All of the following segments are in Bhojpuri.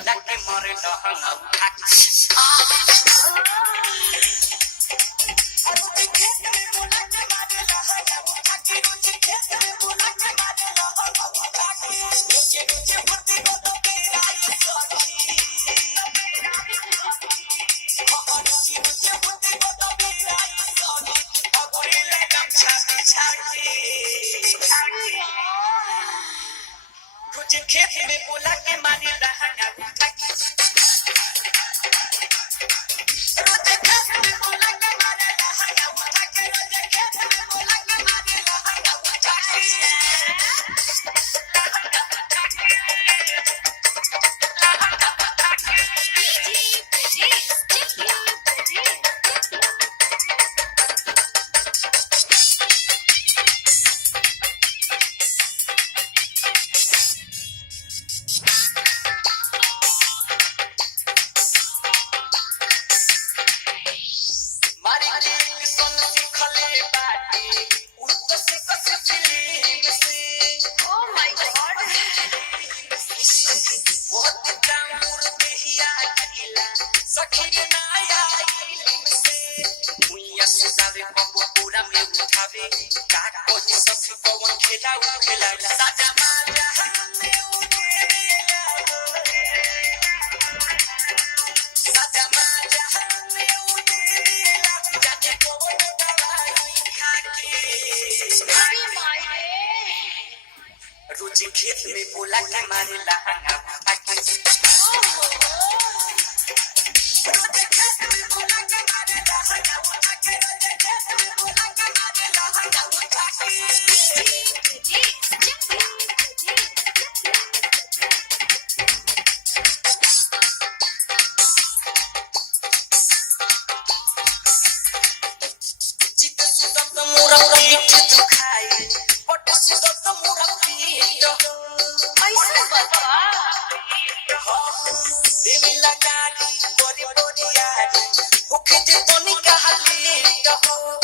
बोला के मरे लहंगा उठा खेत में बोला के मारे लहंगा उठा खेत में बोला के मारे लहंगा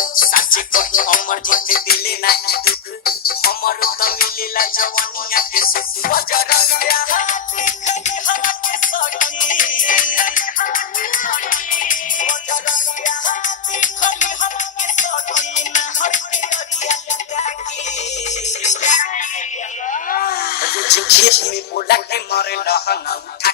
अमर जीत दिले नाही दुख हमर त मिलेला जवानिया के सुख बजरंग हाथी खली हवा के सखी बजरंग हाथी खली हवा के सखी ना हर के अरिया लगा के रोज खेत में बोला के मरे लहंगा उठा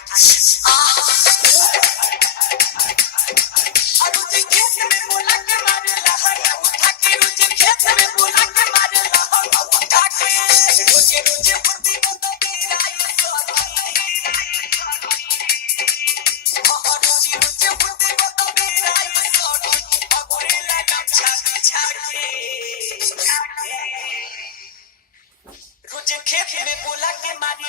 खेत में बोला के मारी